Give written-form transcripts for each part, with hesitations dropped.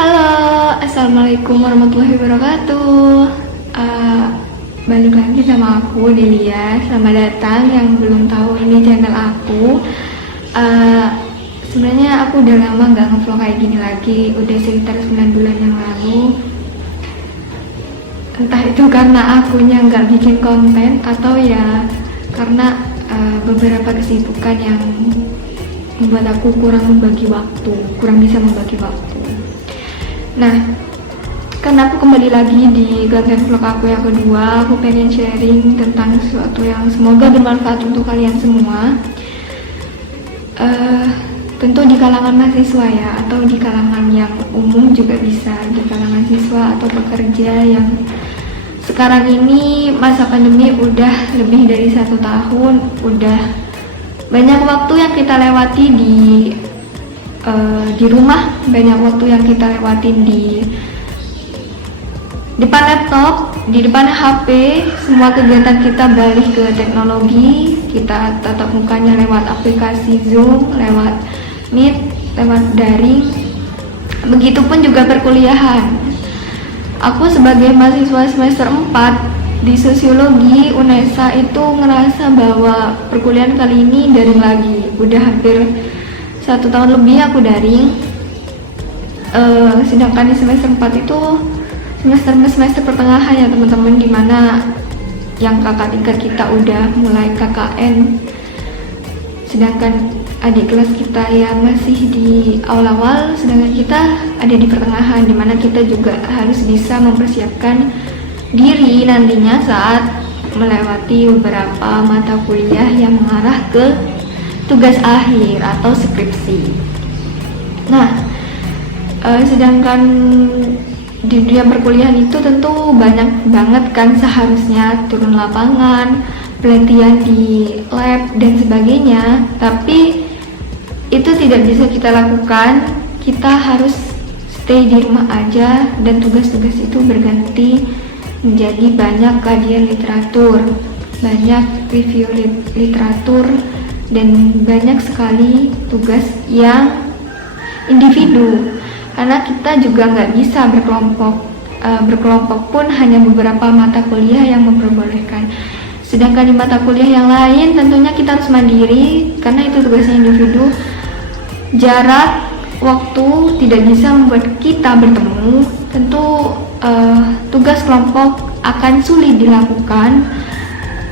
Halo, assalamualaikum warahmatullahi wabarakatuh. Balik lagi sama aku Delia. Selamat datang yang belum tahu ini channel aku. Sebenarnya aku udah lama nggak ngevlog kayak gini lagi. Udah sekitar 9 bulan yang lalu. Entah itu karena akunya nggak bikin konten atau ya karena beberapa kesibukan yang membuat aku kurang bisa membagi waktu. Nah, karena aku kembali lagi di konten vlog aku yang kedua, aku pengen sharing tentang sesuatu yang semoga bermanfaat untuk kalian semua. Tentu di kalangan mahasiswa ya, atau di kalangan yang umum juga bisa, di kalangan siswa atau pekerja yang sekarang ini masa pandemi udah lebih dari 1 tahun, udah banyak waktu yang kita lewati di rumah, banyak waktu yang kita lewatin di depan laptop, di depan HP. Semua kegiatan kita beralih ke teknologi, kita tatap mukanya lewat aplikasi Zoom, lewat Meet, lewat daring. Begitupun juga perkuliahan. Aku sebagai mahasiswa semester 4 di sosiologi UNESA itu ngerasa bahwa perkuliahan kali ini daring lagi. Udah hampir 1 tahun lebih aku daring. Sedangkan di semester 4 itu semester pertengahan ya teman-teman, dimana yang kakak tingkat kita udah mulai KKN, sedangkan adik kelas kita yang masih di awal-awal, sedangkan kita ada di pertengahan, dimana kita juga harus bisa mempersiapkan diri nantinya saat melewati beberapa mata kuliah yang mengarah ke tugas akhir atau skripsi. Nah, sedangkan di dunia perkuliahan itu tentu banyak banget kan seharusnya turun lapangan, pelatihan di lab dan sebagainya, tapi itu tidak bisa kita lakukan. Kita harus stay di rumah aja dan tugas-tugas itu berganti menjadi banyak kajian literatur, banyak review literatur, dan banyak sekali tugas yang individu, karena kita juga nggak bisa berkelompok pun hanya beberapa mata kuliah yang memperbolehkan. Sedangkan di mata kuliah yang lain tentunya kita harus mandiri karena itu tugasnya individu. Jarak waktu tidak bisa membuat kita bertemu. Tentu tugas kelompok akan sulit dilakukan.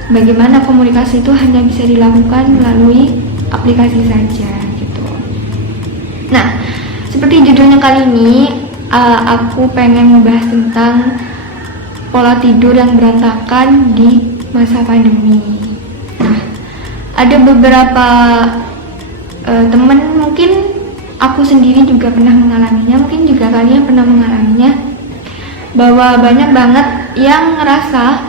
Bagaimana komunikasi itu hanya bisa dilakukan melalui aplikasi saja gitu. Nah, seperti judulnya kali ini, aku pengen ngebahas tentang pola tidur yang berantakan di masa pandemi. Nah, ada beberapa teman, mungkin aku sendiri juga pernah mengalaminya, mungkin juga kalian pernah mengalaminya, bahwa banyak banget yang ngerasa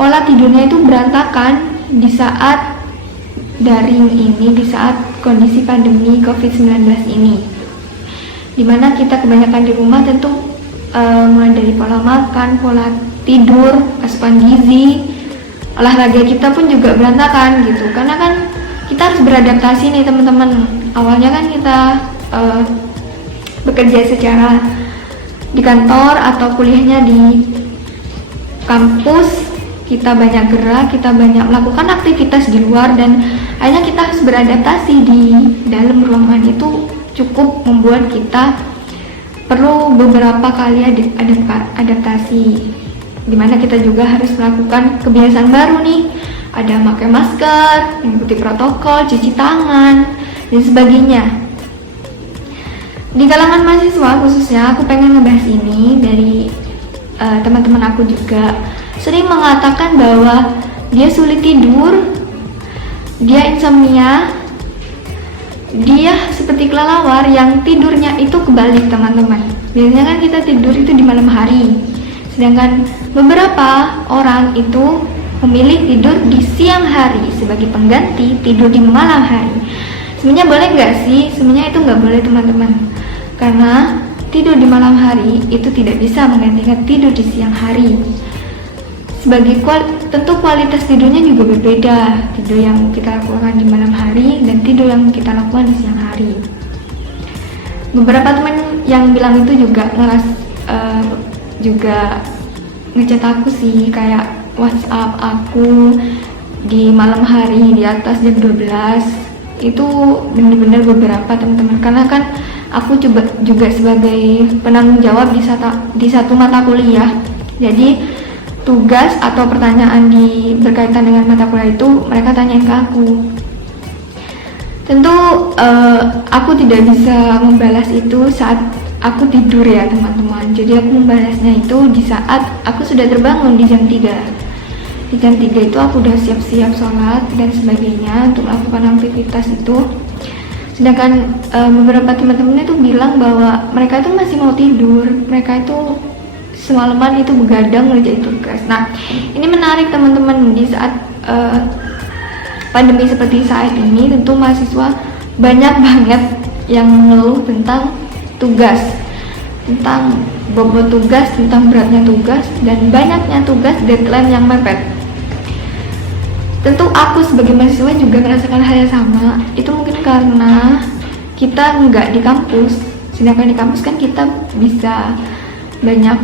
pola tidurnya itu berantakan di saat daring ini, di saat kondisi pandemi COVID-19 ini, dimana kita kebanyakan di rumah. Tentu mulai dari pola makan, pola tidur, asupan gizi, olahraga kita pun juga berantakan gitu, karena kan kita harus beradaptasi nih teman-teman. Awalnya kan kita bekerja secara di kantor atau kuliahnya di kampus, kita banyak gerak, kita banyak melakukan aktivitas di luar, dan akhirnya kita harus beradaptasi di dalam ruangan. Itu cukup membuat kita perlu beberapa kali adaptasi, dimana kita juga harus melakukan kebiasaan baru nih, ada pakai masker, mengikuti protokol, cuci tangan, dan sebagainya. Di kalangan mahasiswa khususnya, aku pengen ngebahas ini dari teman-teman aku juga sering mengatakan bahwa dia sulit tidur, dia insomnia, dia seperti kelelawar yang tidurnya itu kebalik teman-teman. Biasanya kan kita tidur itu di malam hari, sedangkan beberapa orang itu memilih tidur di siang hari sebagai pengganti tidur di malam hari. Sebenarnya boleh nggak sih? Sebenarnya itu nggak boleh teman-teman, karena tidur di malam hari itu tidak bisa menggantikan tidur di siang hari. Tentu kualitas tidurnya juga berbeda, tidur yang kita lakukan di malam hari dan tidur yang kita lakukan di siang hari. beberapa teman yang bilang itu juga juga ngechat aku sih, kayak WhatsApp aku di malam hari di atas jam 12. Itu bener-bener beberapa teman-teman, karena kan aku juga sebagai penanggung jawab di satu mata kuliah. Jadi tugas atau pertanyaan berkaitan dengan mata kuliah itu mereka tanyain ke aku. Tentu aku tidak bisa membalas itu saat aku tidur ya teman-teman. Jadi aku membalasnya itu di saat aku sudah terbangun di jam 3. Di jam 3 itu aku udah siap-siap sholat dan sebagainya untuk melakukan aktivitas itu. Sedangkan beberapa teman-teman itu bilang bahwa mereka itu masih mau tidur, mereka itu semalaman itu begadang ngerjain tugas. Nah, ini menarik teman-teman, di saat pandemi seperti saat ini tentu mahasiswa banyak banget yang mengeluh tentang tugas, tentang bobot tugas, tentang beratnya tugas, dan banyaknya tugas, deadline yang mepet. Tentu aku sebagai mahasiswa juga merasakan hal yang sama. Itu mungkin karena kita nggak di kampus, sedangkan di kampus kan kita bisa banyak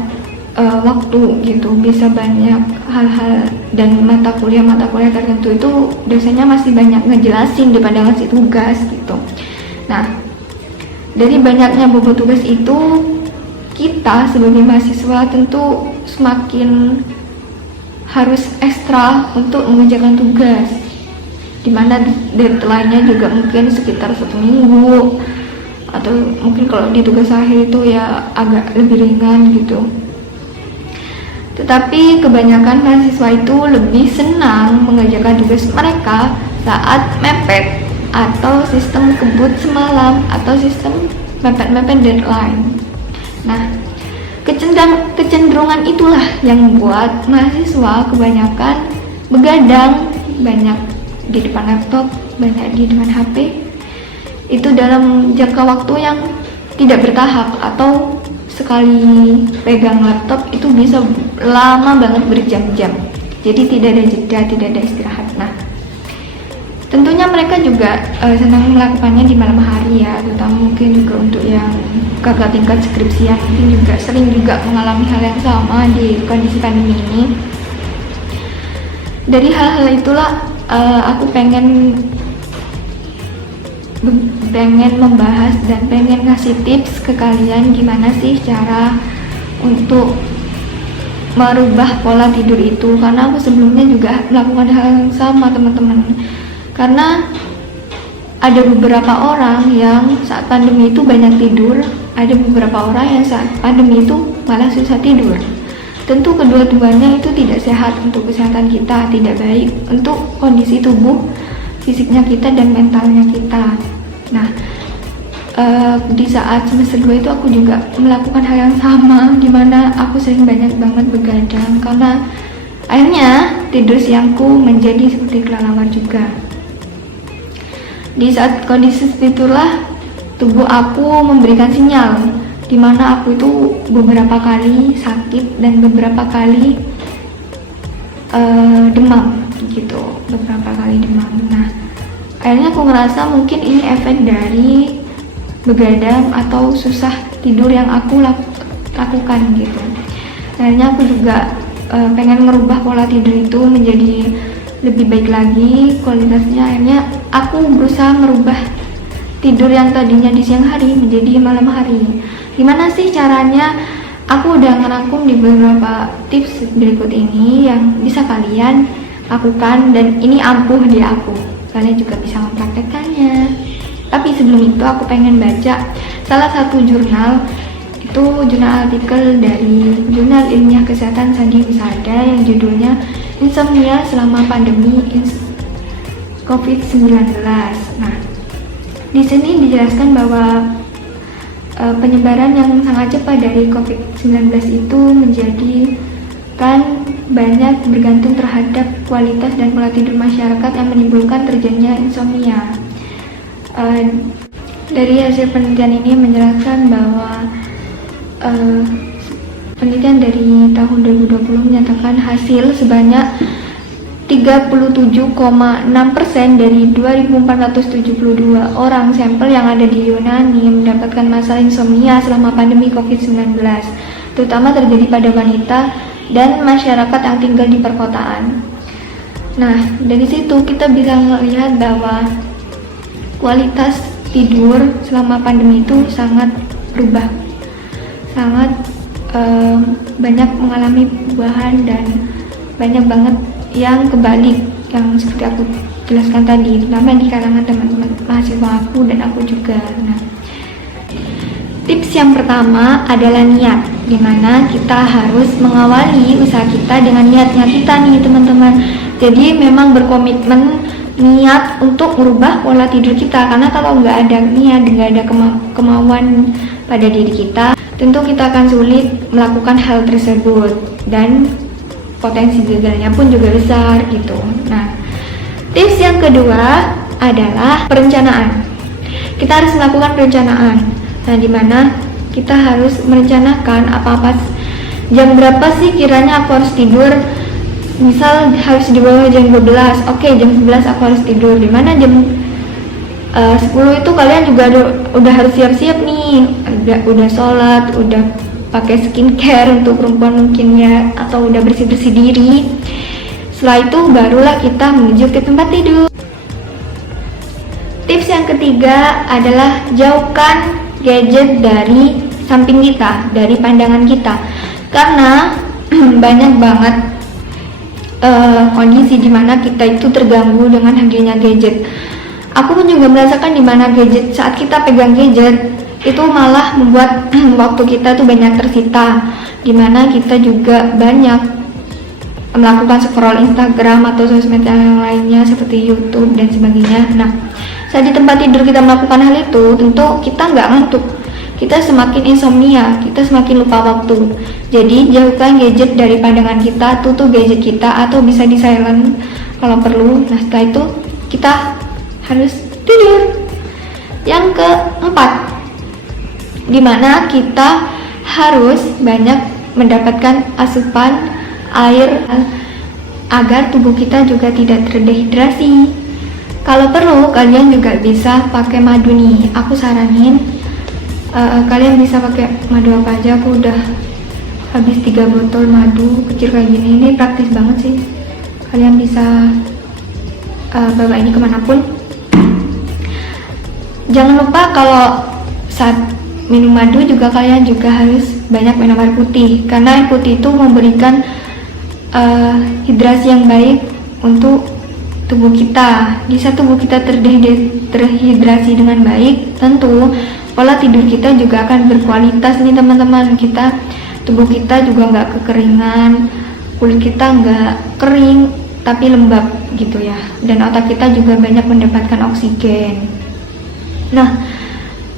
waktu gitu, bisa banyak hal-hal, dan mata kuliah tertentu itu dosennya masih banyak ngejelasin daripada ngasih tugas gitu. Nah, dari banyaknya bobot tugas itu, kita sebagai mahasiswa tentu semakin harus ekstra untuk mengerjakan tugas, dimana deadline-nya juga mungkin sekitar 1 minggu, atau mungkin kalau di tugas akhir itu ya agak lebih ringan gitu. Tetapi kebanyakan mahasiswa itu lebih senang mengerjakan tugas mereka saat mepet, atau sistem kebut semalam, atau sistem mepet-mepet deadline. Nah, kecenderungan itulah yang membuat mahasiswa kebanyakan begadang, banyak di depan laptop, banyak di depan HP. Itu dalam jangka waktu yang tidak bertahap, atau sekali pegang laptop itu bisa lama banget, berjam-jam. Jadi tidak ada jeda, tidak ada istirahat. Nah, tentunya mereka juga senang melakukannya di malam hari ya, terutama mungkin juga untuk yang kakak tingkat skripsian mungkin juga sering juga mengalami hal yang sama di kondisi pandemi ini. Dari hal-hal itulah aku pengen membahas dan pengen ngasih tips ke kalian gimana sih cara untuk merubah pola tidur itu, karena aku sebelumnya juga melakukan hal yang sama teman-teman. Karena ada beberapa orang yang saat pandemi itu banyak tidur, ada beberapa orang yang saat pandemi itu malah susah tidur. Tentu kedua-duanya itu tidak sehat untuk kesehatan kita, tidak baik untuk kondisi tubuh, fisiknya kita dan mentalnya kita. Nah, di saat semester 2 itu aku juga melakukan hal yang sama, dimana aku sering banyak banget begadang, karena akhirnya tidur siangku menjadi seperti kelelawar juga. Di saat kondisi seperti itulah tubuh aku memberikan sinyal, dimana aku itu beberapa kali sakit dan beberapa kali demam gitu, beberapa kali demam. Nah, akhirnya aku ngerasa mungkin ini efek dari begadang atau susah tidur yang aku lakukan gitu. Akhirnya aku juga pengen merubah pola tidur itu menjadi lebih baik lagi kualitasnya. Akhirnya aku berusaha merubah tidur yang tadinya di siang hari menjadi malam hari. Gimana sih caranya? Aku udah ngerangkum di beberapa tips berikut ini yang bisa kalian lakukan, dan ini ampuh di aku. Kalian juga bisa mempraktekkannya. Tapi sebelum itu aku pengen baca salah satu jurnal, itu jurnal artikel dari Jurnal Ilmiah Kesehatan Sandi Wisada yang judulnya Insomnia Selama Pandemi COVID-19. Nah, di sini dijelaskan bahwa penyebaran yang sangat cepat dari COVID-19 itu menjadikan banyak bergantung terhadap kualitas dan pola tidur masyarakat yang menimbulkan terjadinya insomnia. Dari hasil penelitian ini menjelaskan bahwa penelitian dari tahun 2020 menyatakan hasil sebanyak 37,6% dari 2.472 orang sampel yang ada di Yunani mendapatkan masalah insomnia selama pandemi COVID-19, terutama terjadi pada wanita dan masyarakat yang tinggal di perkotaan. Nah, dari situ kita bisa melihat bahwa kualitas tidur selama pandemi itu sangat berubah, sangat banyak mengalami perubahan dan banyak banget yang kebalik yang seperti aku jelaskan tadi, terutama di kalangan teman-teman mahasiswa aku dan aku juga. Nah, tips yang pertama adalah niat, dimana kita harus mengawali usaha kita dengan niatnya kita nih teman-teman. Jadi memang berkomitmen niat untuk merubah pola tidur kita, karena kalau nggak ada niat, nggak ada kemauan pada diri kita, tentu kita akan sulit melakukan hal tersebut dan potensi gagalnya pun juga besar gitu. Nah, tips yang kedua adalah perencanaan. Kita harus melakukan perencanaan. Nah, dimana kita harus merencanakan apa-apa, jam berapa sih kiranya aku harus tidur. Misal harus di bawah jam 12, oke, jam 11 aku harus tidur. Dimana jam 10 itu kalian juga udah harus siap-siap nih, udah sholat, udah pakai skincare untuk perempuan mungkin ya, atau udah bersih-bersih diri. Setelah itu barulah kita menuju ke tempat tidur. Tips yang ketiga adalah jauhkan gadget dari samping kita, dari pandangan kita, karena banyak banget kondisi dimana kita itu terganggu dengan hadirnya gadget. Aku pun juga merasakan dimana gadget, saat kita pegang gadget itu malah membuat waktu kita tuh banyak tersita, dimana kita juga banyak melakukan scroll Instagram atau sosmed yang lainnya seperti YouTube dan sebagainya. Nah, saat di tempat tidur kita melakukan hal itu, tentu kita nggak ngantuk, kita semakin insomnia, kita semakin lupa waktu. Jadi jauhkan gadget dari pandangan kita, tutup gadget kita atau bisa di silent kalau perlu. Nah, setelah itu kita harus tidur. Yang keempat, dimana kita harus banyak mendapatkan asupan air agar tubuh kita juga tidak terdehidrasi. Kalau perlu kalian juga bisa pakai madu nih. Aku saranin kalian bisa pakai madu apa aja. Aku udah habis 3 botol madu kecil kayak gini. Ini praktis banget sih. Kalian bisa bawa ini kemanapun. Jangan lupa kalau saat minum madu juga kalian juga harus banyak minum air putih, karena air putih itu memberikan hidrasi yang baik untuk tubuh kita. Di saat tubuh kita terhidrasi dengan baik, tentu pola tidur kita juga akan berkualitas nih teman-teman. Tubuh kita juga nggak kekeringan, kulit kita nggak kering tapi lembab gitu ya, dan otak kita juga banyak mendapatkan oksigen. Nah,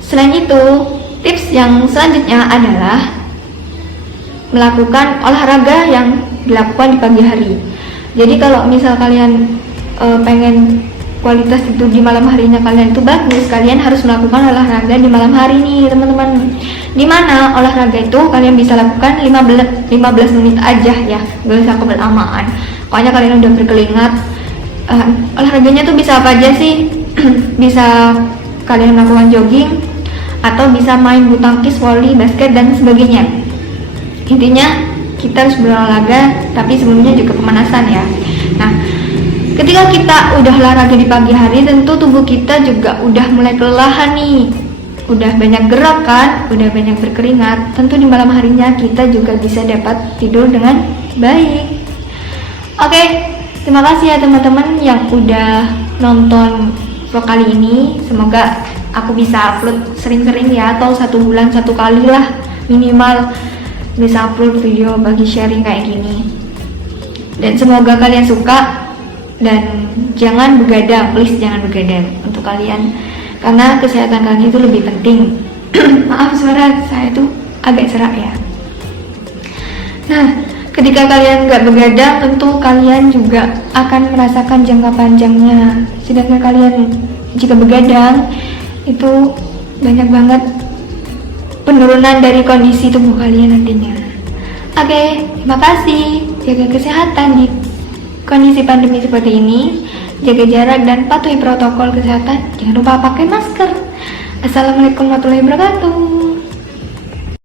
selain itu, tips yang selanjutnya adalah melakukan olahraga yang dilakukan di pagi hari. Jadi kalau misal kalian pengen kualitas tidur di malam harinya kalian itu bagus, kalian harus melakukan olahraga di malam hari nih teman-teman. Dimana olahraga itu kalian bisa lakukan 15 menit aja ya, gak usah kelamaan. Pokoknya kalian udah berkeringat, olahraganya tuh bisa apa aja sih? Bisa kalian melakukan jogging, atau bisa main bulu tangkis, voli, basket dan sebagainya. Intinya kita harus berolahraga, tapi sebelumnya juga pemanasan ya. Nah, ketika kita udah olahraga di pagi hari, tentu tubuh kita juga udah mulai kelelahan nih, udah banyak gerak kan, udah banyak berkeringat. Tentu di malam harinya kita juga bisa dapat tidur dengan baik. Oke, terima kasih ya teman-teman yang udah nonton vlog kali ini. Semoga aku bisa upload sering-sering ya, atau 1 bulan 1 kali lah minimal bisa upload video bagi sharing kayak gini. Dan semoga kalian suka, dan jangan begadang, please jangan begadang untuk kalian, karena kesehatan kalian itu lebih penting. Maaf suara saya tuh agak serak ya. Nah, ketika kalian nggak begadang, tentu kalian juga akan merasakan jangka panjangnya. Sedangkan kalian jika begadang, itu banyak banget penurunan dari kondisi tubuh kalian nantinya. Oke, terima kasih. Jaga kesehatan di kondisi pandemi seperti ini, jaga jarak dan patuhi protokol kesehatan. Jangan lupa pakai masker. Assalamualaikum warahmatullahi wabarakatuh.